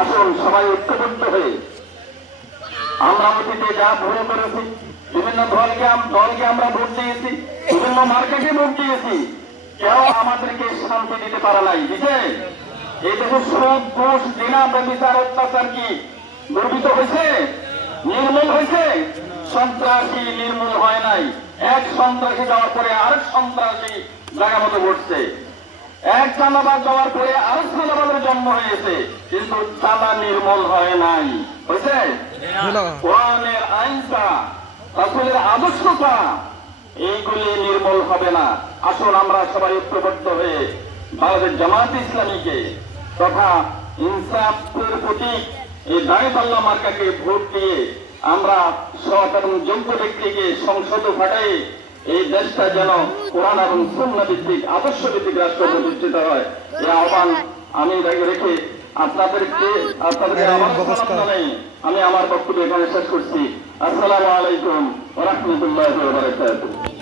আসুন সবাই ঐক্যবদ্ধ হয়ে আমরা অতীতে যা ভুল করেছি, বিভিন্ন দলকে আমরা ভোট দিয়েছি, বিভিন্ন মার্কেটে ভোট দিয়েছি, কেউ আমাদেরকে শান্তি দিতে পারে নাই। দিতে এই দেশে সুদ ঘুষ ঘৃণা ব্যভিচার অত্যাচার কি গর্বিত হয়েছে, নির্মূল হয়েছে? সন্ত্রাসী নির্মূল হয় নাই। এক সন্ত্রাসী যাওয়ার পরে আরেক সন্ত্রাসী জায়গা মতো ঘটছে। এক চাঁদাবাজ যাওয়ার পরে আরেক চাঁদাবাজের জন্ম হয়েছে, কিন্তু চাঁদা নির্মূল হয় নাই। হয়েছে? কোরআনের আইনটা, রাসূলের আদর্শটা, এইগুলি নির্মূল হবে না। আসুন আমরা সবাই ঐক্যবদ্ধ হয়ে বাংলাদেশ জামায়াতে ইসলামীকে তথা ইনসাফের প্রতীক এই দাঁড়িপাল্লা মার্কাকে ভোট দিয়ে আমরা সৎ এবং যোগ্য ব্যক্তিকে সংসদে পাঠাই এই দেশটা যেন কোরআন এবং সুন্নাহ ভিত্তিক আদর্শ ভিত্তিক রাষ্ট্র প্রতিষ্ঠিত হয়। এই আহ্বান আমি রেখে আপনাদেরকে আমি আমার বক্তব্য এখানে শেষ করছি। আসসালামু আলাইকুম ওয়া রাহমাতুল্লাহি ওয়া বারাকাতুহু।